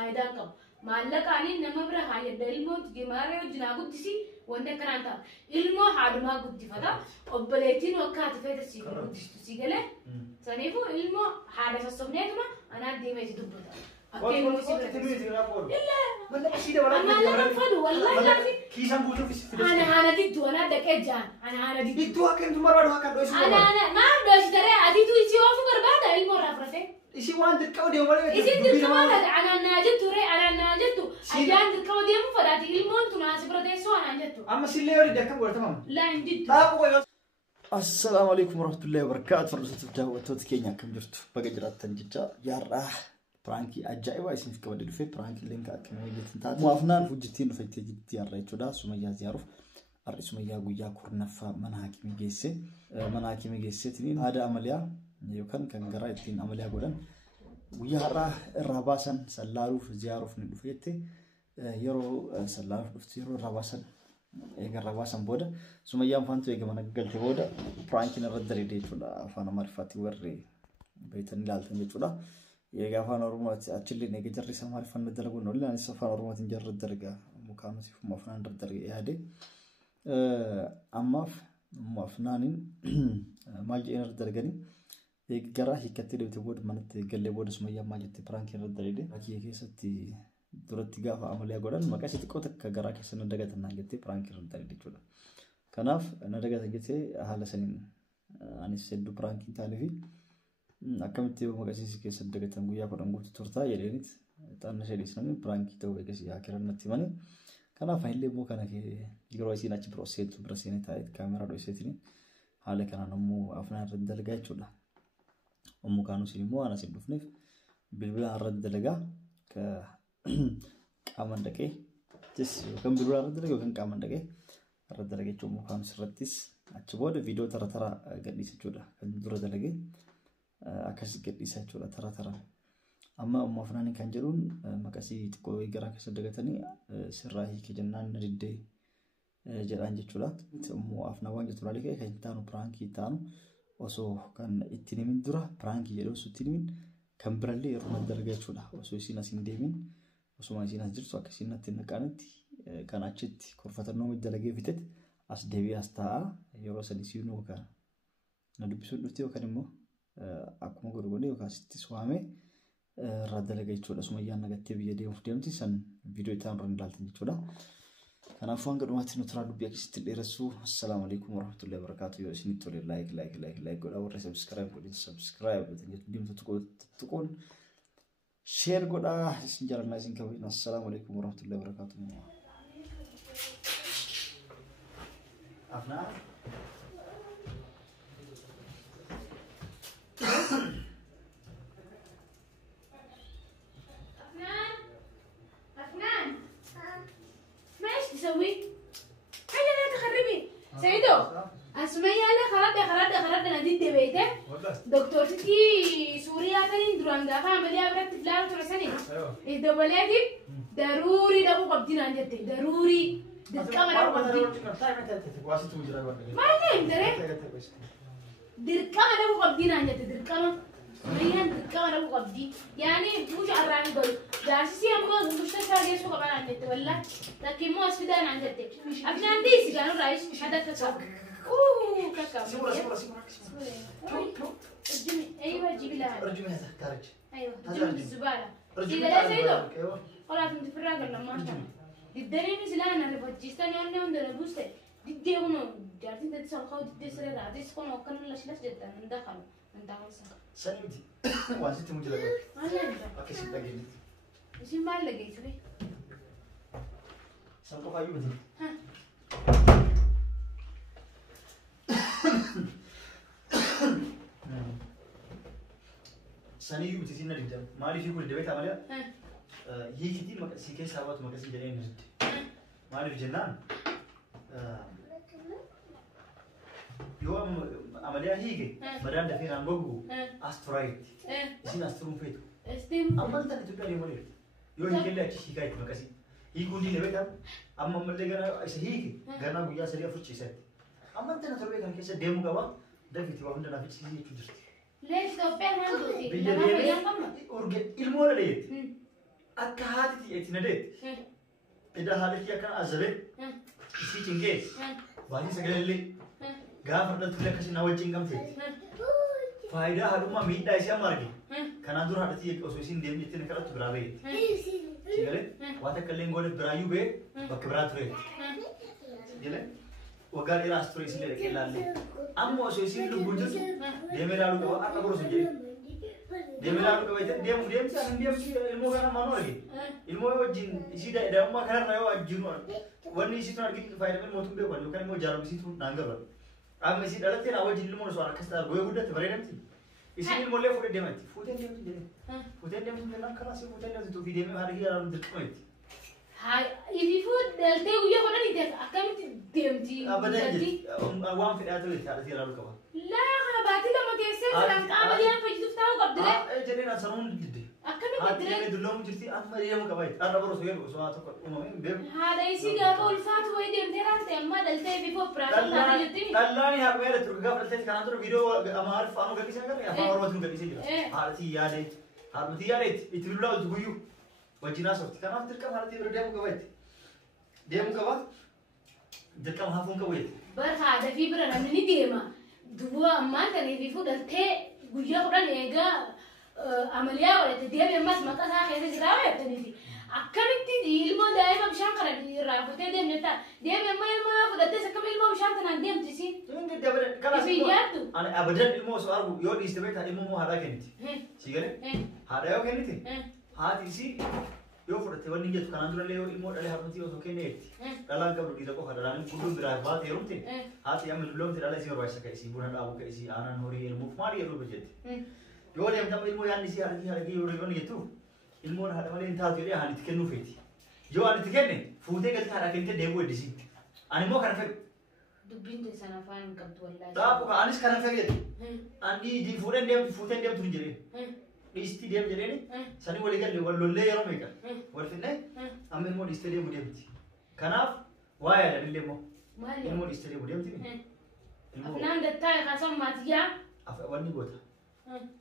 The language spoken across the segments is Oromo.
فايدة كم مالك عليه نما برا هاي الدلمو تجمعه وجنا قد سي وانت كرانتا علمه هذا ما قد فدا وبليتين وقت فايدة سي قد سي قله سنيفو علمه هذا الصبنيت ما أنا دي ما يجدو بدا أكيد أنا لا نفضل والله لازم كيسان بوجو في أنا ديتو أنا دكجان أنا ديتو أكيد تمر وده هكذا دوش أنا ما دوش ترى أديتو يسي وافق ربادا علمه رافرته إيشي وان دكوا ديوم ولا إيشي دكوا أنا ناجت ترى أنا ناجت أجان دكوا ديوم فداتي علمه تناسب رتيسو أنا ناجتو أما سيلي وري دكوا ولا تمام لا عندي لا بقول السلام عليكم ورحمة الله وبركاته فرصة الجو توتكينيا كم جرت بقدرات تنجتا يارا برانكي أجايبا اسمه في كودي في برانكي لينك أكمل جتنتات موافنان فوجتين في تجد يارا يتودا سمية زيارف الرسمية ويا كورنفا من حاكم جيسة تنين هذا عمليا يمكن كان جرا تين عمليا قدام ويارا الرباسن سلاروف زيارف ندفيته يرو سلاروف دفتيرو رباسن egar rawasan boda sumayyan fanto ega managalti boda prank na radari de chula afana marfati warri beitan laltan chula ega afana ormot actually ne gejarri samar fan dalagu no lan safana ormot injar darga mukanu sif mafnan darga yade amma mafnanin malji ener dargani egara hikatire de boda manat galle boda sumayyan malji prank na radari de aki kesati durati gaafa amaliya godhan maqaa sitti qoota akka garaa keessa na dagatan jettee prank irra dalii jechuudha. Kanaaf na dagatan jettee haala saniin anis hedduu prank taanee fi akkamitti maqaa siisi keessa dagatan guyyaa kudhan guutuu turtaa jedheenit xaanna shedhiisanii prank ta'uu eegas yaa kiran natti mani. Kanaaf illee immoo kana yeroo isiin achi birooseetu bira seenee taa'ee kaameraa dho'iseetiin haala kanaan immoo afnaan irra dalagaa jechuudha. Ommu kaanus immoo anas hin dhufneef bilbila irra dalagaa qaman dhaqee kan bilbila irra dalage kan qaman dhaqee irra dalage jechuun kan sirrattis achi booda viidiyoo tara gadhiisa jechuudha kan dura dalage akkas gadhiisa jechuudha tara amma afnaanii kan jedhuun maqasii xiqqoo garaa keessa dagatanii sirraa hiike jennaan diddee jedhaan jechuudha immoo afnaa waan jettu laalee kan taanu pirankii taanu osoo kan ittiin himin dura pirankii jedhu osoo ittiin himin kan birallee irra dalaga jechuudha osoo isiin asiin deemin osuma isiin as jirtu akka isiin natti naqaanitti kan achitti korfatannoo midalagee fitetti as deebi'ee as taa'a yeroo san isiin yookaan na dubbisuun dhufte yookaan immoo akkuma godhugone yookaan sittis waamee irra dalaga jechuudha sumayyaan nagattee biyya deemuuf deemti san viidiyoo itti aanuun ilaaltan jechuudha. Kanaafuu hanga dhumaatti nuti irraa dubbii akkasitti dheeressuu assalaamu alaikum warahmatullahi wabarakatuh yoo isinitti tole like godhaa warra subscribe godhin subscribe godhan jettu deemtu tuquun share godhaa isin jaalannaa isin kabajna assalaamu alaikum warahmatullahi wabarakatuh. Afnaan تسوي؟ حاجة لا تخربي سيدو أسمعي أنا خرب نادي بيته دكتور تكي سوريا تاني دران دافع عملية برات فلان ترسني إذا بلادي ضروري ده قبضين عن جدي ضروري الكاميرا قبضين ما نيم ترى الكاميرا قبضين عن جدي الكاميرا مين الكاميرا قبضي يعني مش عراني دول جالسي أمو مستشفى جالسو كمان عن جدي ولا لكن مو أسفدان عن جدي أبني عندي سجانو رايس هذا كذا كذا رجمي أيوة جيبي لها رجمي هذا تارج أيوة رجمي الزبالة إذا لا سيدو خلاص انت فرق ولا ما شاء الدنيا مثلا أنا رفضتيستاني أنا عندنا بوسته دي هنا جالسين تتسلقوا دي سرير عادي سكون وكانوا لا شلف جدا من دخلوا من داخل سنيمتي واسيت مجرد اوكي سيبا جيني اسم ما لقيت لي سنقف ايوبتي ها سنيوبتي سينا رجال مالي في كل دبيت عمليا هي كتير مكسي كيس هوات مكسي جنين نرد مالي في جنان يوم عملية هيجي مدام دفير عن بوجو أسترايد إيشين أسترون فيتو أما أنت نتوقع اليوم ليه يوم هيجي لك شيء كايت مكاسي يقول لي نبيتها أما مللي جانا إيش هيجي جانا ويا سريع فرشة سات أما أنت نتوقع كم كيسة ديمو كوا ده في تبغى عندنا في شيء تجري ليش تبغى ما تقولي بيجي أورج المورا ليه أكهاتي إتنادت إذا هذا كان أزرق isi cingke, bagi segala li, gak pernah tulis kasih nawal cingkam sih. Faedah harumah minta isi amargi, karena dur hati yang osusin dia itu negara tu berabe. Cingale, waktu kalian gol berayu be, bak berat be. Cingale, wajar iras tu isi lek kelali. Ammo osusin lu bujut, dia melalu kau apa kurus je. Dia melalu kau itu dia sih ilmu karena mana lagi. Ilmu wajin isi dah umma karena rayu wajin One is not getting vitamin motu be one. You can go jar isi tu nangga bar. Am isi dalam tiada awal jilid mono soal kasih gue udah tu beredam sih. Isi ni mulai foto dia mati. Foto dia tu jadi. Foto dia tu memang kerana si foto dia tu video hari ini orang dekat mati. Hai, ini food delte uya kau nanti dek akan temti. Apa dah jadi? Awam fit itu ada tiada lalu kau. Lah, berarti dah mati esok sekarang kamu dia pergi tu tahu kau dek. Jadi nak sarung jadi. Akan Hati ni dulu mesti apa dia mau kapai. Ada baru soal soal tu umum ini. Ada isi gak kau ulfat huai dia teras tema delte before prasan tadi jadi. Allah ni hak mereka tu gak delte karena tu video amar fanu gak bisa kan? Apa orang tu gak bisa juga. Hati ya deh. Itu dulu tu guyu. Wajina sorti karena terkam hati dia mau kapai. Dia mau kapai. Terkam hafun kapai. Berhada fibra namanya dia mah. Dua aman tadi before delte guya kau dah nega. Amalia wala dia memang maka saya kerja sekarang ya tadi. Akan itu ilmu dah memang bisa kerja di rapat dia neta. Dia memang ilmu apa dah sekarang ilmu bisa tanah dia tu sih. Ini dia ber kalau itu. Ane abadan ilmu soal yo di istimewa tadi ilmu hara kan itu. Sih kan? Hara yo kan itu. Hati sih yo foto tewan ninja tu kanan dulu ilmu dah harus tiyo tu kan itu. Dalam kau di dapur hara dalam kudu berapa terum tu. Hati yang belum tidak ada sih orang saya kaisi bukan aku kaisi anan hori ilmu mari ilmu berjadi. Yo dia macam ilmu yang di sini lagi orang gitu. Ilmu ada mana entah tu dia hari tiket nufeti. Yo hari tiket ni, food yang kita hari tiket debu di sini. Ani mau kan fek. Dubin tu sana fan kaptu Allah. Tak apa, anis kan fek je. Ani di food yang dia tu jadi. Di isti dia jadi ni. Sani boleh kan level lolle yang mereka. Berarti ni, ambil mau di isti dia boleh mesti. Kenapa? Why ada di lemo? Ilmu di isti dia boleh mesti. Afnan detai kasam matiya. Apa wani gota?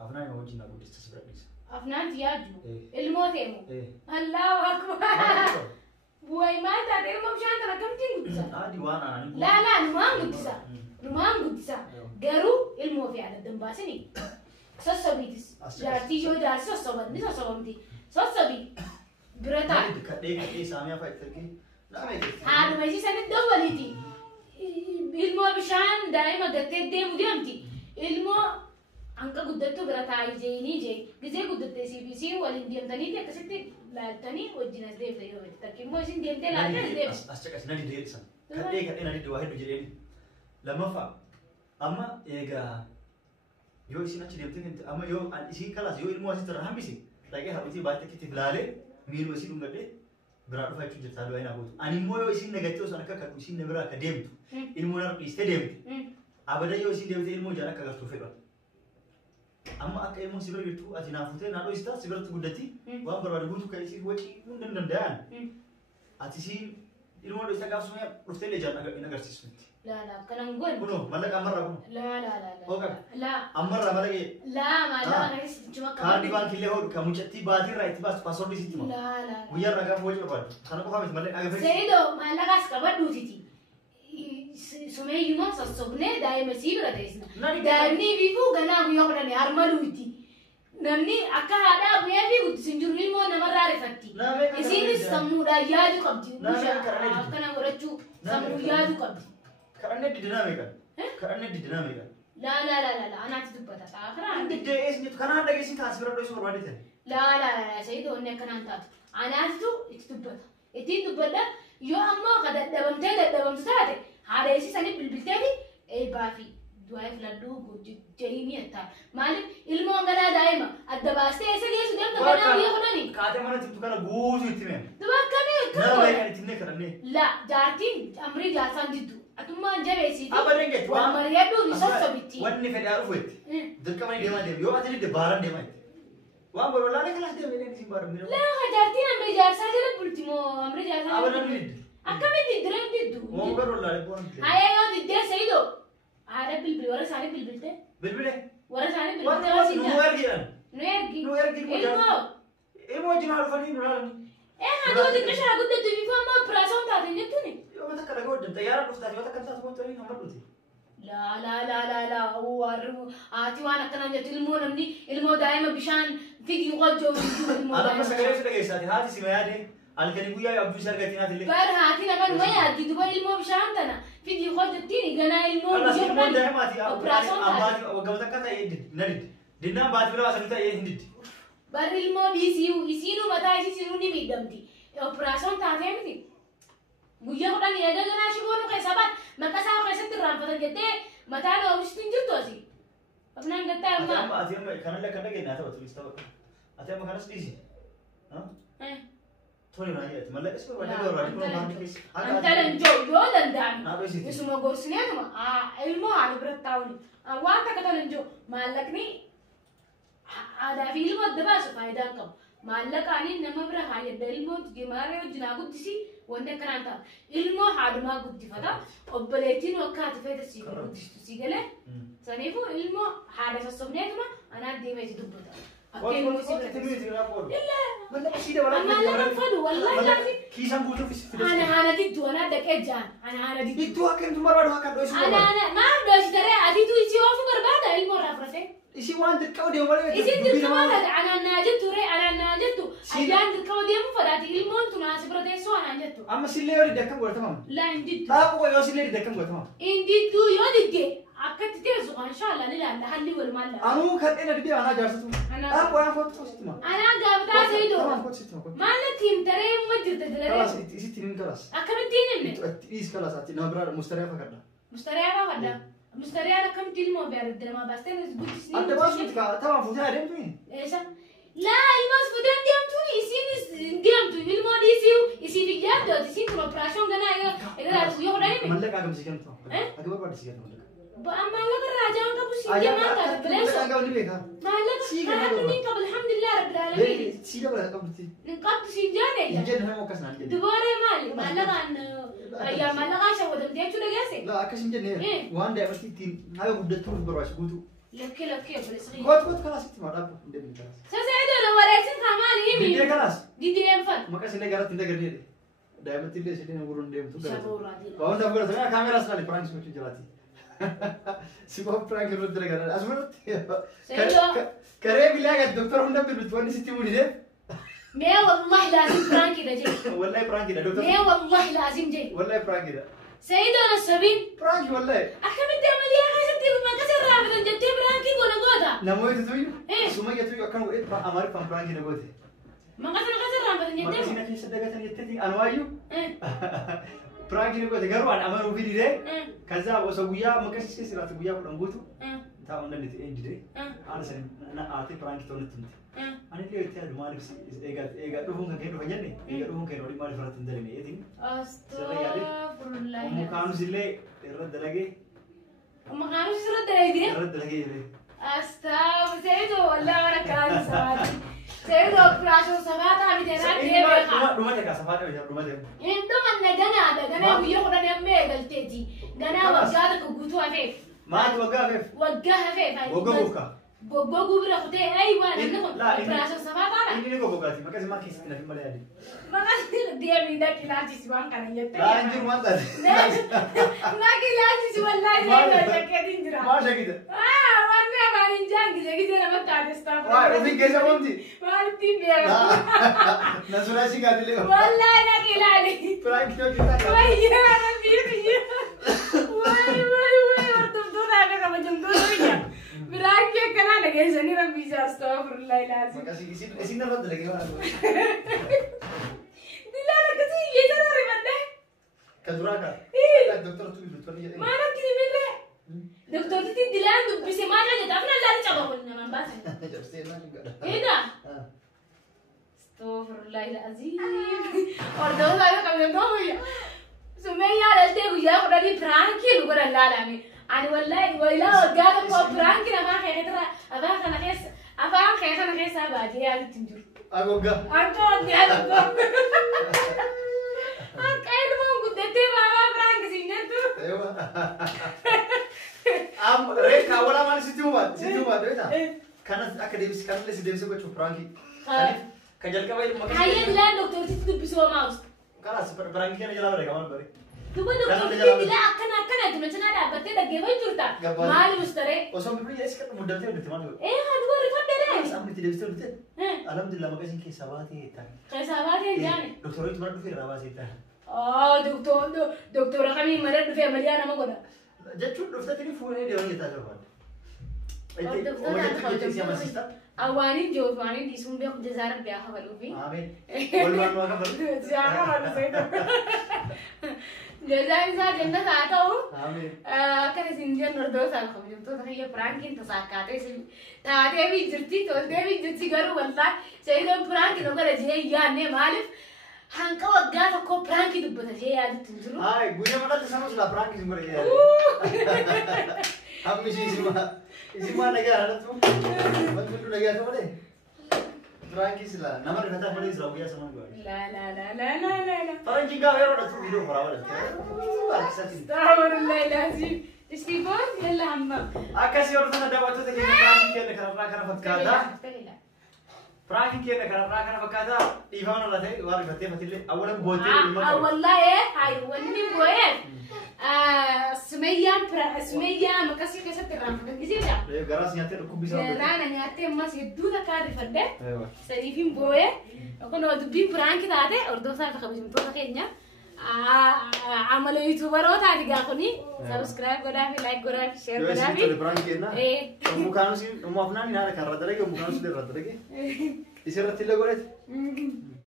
Afnan yang wajib nak buat sesuatu ni. Afnan tiaju. Ilmu temu. Allahu Akbar. Buai mata temu macam mana kamu tinggal? Di mana? La, numang gudisa. Garu ilmu fi ada dembas ni. Sosobitis. Jadi yo dah sosobat ni sosobamti. Sosobi. Berata. Kadang samanya apa itu? Nama itu. Ada masih sana dua waliti. Ilmu abishan daima gatte demu diamti. Ilmu angka guddatu berata aja ini je. Gize guddatu CBC walin diam tani dia kasih tani original deh fayo. Tapi masih diam teh lagi deh. Ascak asna di deh san. Kadang nanti dua hari jadi ini. Lama fa. Amma ega. Yo isi nanti diam teh. Amma yo isi kelas yo ilmu asih terhambi sih. Lagi harus baca kita belale. Miru isi dungga deh. Berapa fayu jadi selalu enak buat. Animo yo isi negatif soalnya kakak isi nebra akadem tu. Ilmu nak isi dem. Abada yo isi dem tu ilmu jarak kakak tu feba. Amma akka ilmu sibir gitu ati nafute nado ista sibir tu gudati. Wah berwadi butuh kayak isi waci dan. Ati si ilmu do ista kafsunya rufte lejan agak inagar sismit. La, kanang gun. Kuno, malak amar aku. La. Oke. La. Amar malak. La, malah guys cuma Kali bang kile ho kamu ceti bati right bas password di situ. La. Uyar agak wajib apa? Karena kau kami malak agak. Seido malah gas kabar dulu sih. Sumai yuma sosokne dai masih berada isna. Dai ni bifu gana aku yok dani armalu iti. Nani akka ada aku ya bifu sinjuri mo nama rare fatti. Isini samuda yaju kabdi. Kana ngorachu samuda yaju kabdi. Karena di dinamika. Karena di dinamika. La. Anak itu pada akhirnya. Di DS ni karena ada kesi kasih berapa dosa berbalik kan? La. Seido onne kana antat. Anak itu pada. Itu pada. Yo amma kada dabam tade. Ada isi sana bilbilteni, bafi dua fladdu jahini atta. Malam ilmu angkara daima. Ada bahasa ese dia sudah terkenal dia kau ni. Kata mana tu kana guzu itu men. Tu bahkan ni. Nah, mereka itu ni kerana. La, jati amri jasan itu. Atuma jawab isi. Apa dengar? Wah, Maria tu risau sabiti. Wan ni feda aruf itu. Dekat mana dia mana? Yo ati ni debaran dia mana? Wah, baru lari kelas dia mana ni simbar. La, jati amri jasan je lah ultimo. Amri jasan. Apa nanti? Akame di drem di tu. Mau baru lari pun. Ayah di dia seido. Ada bilbil, orang sana bilbil teh. Bilbil. Orang sana bilbil. Wah, nuer gian. Nuer gi. Ilmu. ilmoo jinaa dhufanii nuraalani. Hadu xiqqishaa guddatu bifa amma operaasyoon taate jettuuni. Yoo takka dhagaa wajjin xayyaara dhuftaati yoo takka taatu bootanii nama dhuti. La warru ati waan akkanaan jettu ilmoo daa'ima bishaan fidii qojjoo ilmoo daa'ima. Amma sagalee fi dhageessaati haati si mayaadee halkanii guyyaa abduu isa argatinaati illee. Bar haati nama numa yaaddi duba ilmoo bishaan tana fidii qojjottiin ganaa ilmoo bishaan. Ilmoo daa'imaati operaasyoon taate. Waggaa takka ta'ee nadiddi. Dinnaan baatii bila waasanii ta'ee hindiddi. Bar ilmoo isiinuu mataa isiinuu ni miidhamti. Operaasyoon taatee miti. Guyyaa kudhan eega ganaa shiboonu keessa baat maqasaa keessatti irraanfatan jettee mataan oomishtu hin jirtu asii. Afnaan gattaa amma. Ati amma kanallee akka dhageenyaa ta'u turis ta'u. Ati amma kanas dhiisi. Tole naa jedhati mallaqas barbaadee barbaadee keessa. Antalan yoo danda'an. Isuma gorsineetuma ilmoo haala biratti taa'uuni. Waan takka tolan joo maallaqni aadaa fi ilmoo adda baasu faayidaan qabu. Maallaqaaniin nama bira haayadda ilmoon jimaaree wajjinaa guddisi wanta akkanaan ta'a. Ilmoo haadhumaa guddifata. Obboleettiin wakkaati feeta sii guddistu sii galee. Saniifuu ilmoo haadha sossobneetuma anaa deemee si dubbata. Maallaqa fadu wallaahi laati. Kiisaan guutuufis fidee. Ana diddu ana dhaqee jaan. Ana diddu. Diddu akka hin barbaadu akka dho'isu barbaadu. Maaf dho'isu daree adiitu isii oofu barbaada ilmoo irraa fudhatee. Isi waan dirqama deemu malee. Isin dirqama taate anaan jettu ree anaan jettu. Ayyaan dirqama deemu fudhate ilmoon tun asi bira teessoo anaan jettu. Amma sillee yoo didde akkam godhatama. Laa hin diddu. Dhaabuu yoo sillee didde akkam godhatama. Hin diddu yoo didde akkatti teessu kan inshallah ni laalla halli wal maalla. Anuu kan dheena didde anaa jaarsatu. Dhaabuu waan footu sittuma. Anaa gaaftaa seedo. Maalatti himtaree umma jirta diree. Kalas isitti hin kalas. Akkamittiin himne. Is kalas ati nama biraa mustariyaa fakadda. Mustariyaa fakadda. Mustariyaa akkamittiin ilmoo beeradde nama baastee guddisni. Adda baasuuti kaa taphaan fuutee adeemtuuni. Eessa? Laa ilmaas fuutee deemtuuni isiinis deemtu ilmoo dhiisiu isii biyyaa dooti isiin kun operaasyoon ganaa yoo hodhanii. Mallaqa agamsi kennu. Akka barbaadde si kennu mallaqa. Mallaqa raajaan qabu si deemaa taate bileessa. Mallaqa qabu ni beekaa. Mallaqa haadhu ni qabu alhamdulillah rabbil alamin. Si dabala qabdi. Ni qabdu si jaane. Ni jedhu nama akkas naan jedhu. Dubaree maali mallaqaan ayyaa mallaqaa shawwadamte jechuu dhageesse. Laa akkas hin jenne waan daa'imatti ittiin haala guddattuu barbaachisu guutuu. Lakkee bileessa. Koot kalaasitti maa dhaabu hin deemne kalaas. Sasa iddoo wareessin kamaali himi. Diddee kalaas. Diddeen fan. Maqas illee garatti hin dagadneedhe. Daa'imatti illee isheen guruun deemtu. Shaboorraati. Waan hundaaf godhatame kaameraas laali piraanks gochuun jiraati. Si bahu prank irratti dalagaa asumatti karee bilaa gad doktor hunda birbit wanni sitti mudide mee wallahi laazim prank ida je wallahi prank ida doktor mee wallahi laazim je wallahi prank ida sayyido nasabin prank wallahi akamitti amaliya keessatti makasa raabatan jettee prank gona goota namoota tuyu sumayya tuyu akkan godhe amari fan prank ida goote makasa raabatan jettee makasina keessa dagatan jettee anwaayu prank ida goote garuu an amaru bidide kaza wasawiyya makasis kesiratu guyyaa kudhan guutu taa'u ndani endide ana san na ate prank tonatti ani le itti adu maalif eega dhufuun kan kee dhufa jenne eega dhufuun kee wali maalif irratti hin dalane eetin astaghfirullah mukaanus illee irra dalage mukaanus irra dalage irra dalage astaghfirullah wallahi barakaan saati sayyido operaasyon safaata biteenaa deebi'a dhumate ka safaata dhumate induma ganaa guyyaa kudhan ammee galteeti ganaa waggaa tokko guutuu hafeef maati waggaa hafeef waggaa buufka goggoo gubira kutee ayiwaa nanna kun operaasyon safaataadha inni ni goggogaati maqas maa keessatti nafi malee yaade maqas deemii dhaqi laachisi waan kana jettee laa hin jiru waan taate dhaqi laachisi wallaahi deemee shakkeetiin jira maal shakkite wanni afaan hin jaan gise namatti taate staaf ofiin keessa boomti maalitti beeku na suuraa si gaatilee wallaahi dhaqi ilaali prank tokkisaa wayyaa rabbii biyya way hordoftoota akka kabajamtoota biyya prank akkanaa dhageessanii rabbii isaa astaghfirullah ilaasi maqas isin irra dalage waan dilaan akkasii hiyyeessaa rifadhe ka duraa ka doktora tu doktora jedhee maalatti himillee doktortitti dilaan dubbise maal jedha afna laali caba kun namaan baase jabsee naan gadha eeda astaghfirullah ilaasi hordoftoota akka kabajamtoota biyya sumayyaa dhaltee guyyaa kudhanii pirankii nu godhan laalame ani wallahi wayilaa waggaa tokko pirankii afaan kana keessa baatee yaalitti hin jiru. Agogga. Akka waggaa tokko. Akka ilmoon guddattee baabaa pirankii siin jettu. Reekkaa walaa maal sitti hubaate beektaa? Kanas akka deebisi kanallee si deebisee gochuuf pirankii. كجل كبير ما هيا بلا دكتور تكتب بسوا ماوس خلاص برانك كنا جلاب لك كمان بري تقول دكتور بلا أكنا تمشينا على بتة دقيقة جرتا ما له مستري وسام بيقول إيش كنا مدرتين بنتمان إيه هذا رفض ده بس أمي تدري بس تقول الحمد لله ما كان شيء كسباتي تاني كسباتي يعني دكتور يتمرد في راباسي تاني دكتور كمي مرد في مليانة ما قلنا جت شو رفتني فوري دي وين يتاجرون أواني جوف واني ديسون بيا جزارة بيا خبروا في آمين والله ما خبر جزارة ما نسيته جزارة سا جنة ساتو آمين كده سنديا نردو سال خبرين تو تخيل فرانك انت ساكاتي سي تاته بي جرتي تو ده بي جرتي غرو والله سيدو فرانك نو كده جي يانه مالف هانكا وقعت كو فرانك دبته جي ياد تنزلو هاي غوني ما تسمعوا لا فرانك زمر يا هم مش اسمه نجار هذا تو ما تقول نجار تو ولا فرانك سلا نمر فتح فليس لو يا سمان قال لا لا لا لا لا لا لا فرانك جا غير ولا تو فيديو فراوله استغفر الله العظيم تشتيبون يلا عم اكاسي ورثنا دعوته تكي فرانك كنا كنا فكادا فرانك كنا كنا فكادا ايفان ولا تي وار غتي فتله اولا بوتي والله ايه هاي وني بويه سمية مكاسي كسبت الرام كذا ايه غراس نياتي ركوب بيسا رانا نياتي ما سيدودا كاري فده ايوه سريفين بويه وكنا دبين فرانك داده اردو صار خبيز متوقع كينيا عملوا يوتيوبرات هذه قاقني سبسكرايب قدامي لايك قدامي شير قدامي فرانك كنا ايه مو كانوا سي مو افنان نار كارا درجه مو كانوا سي درجه يصير تلقوا